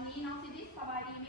Ani não se diz Savari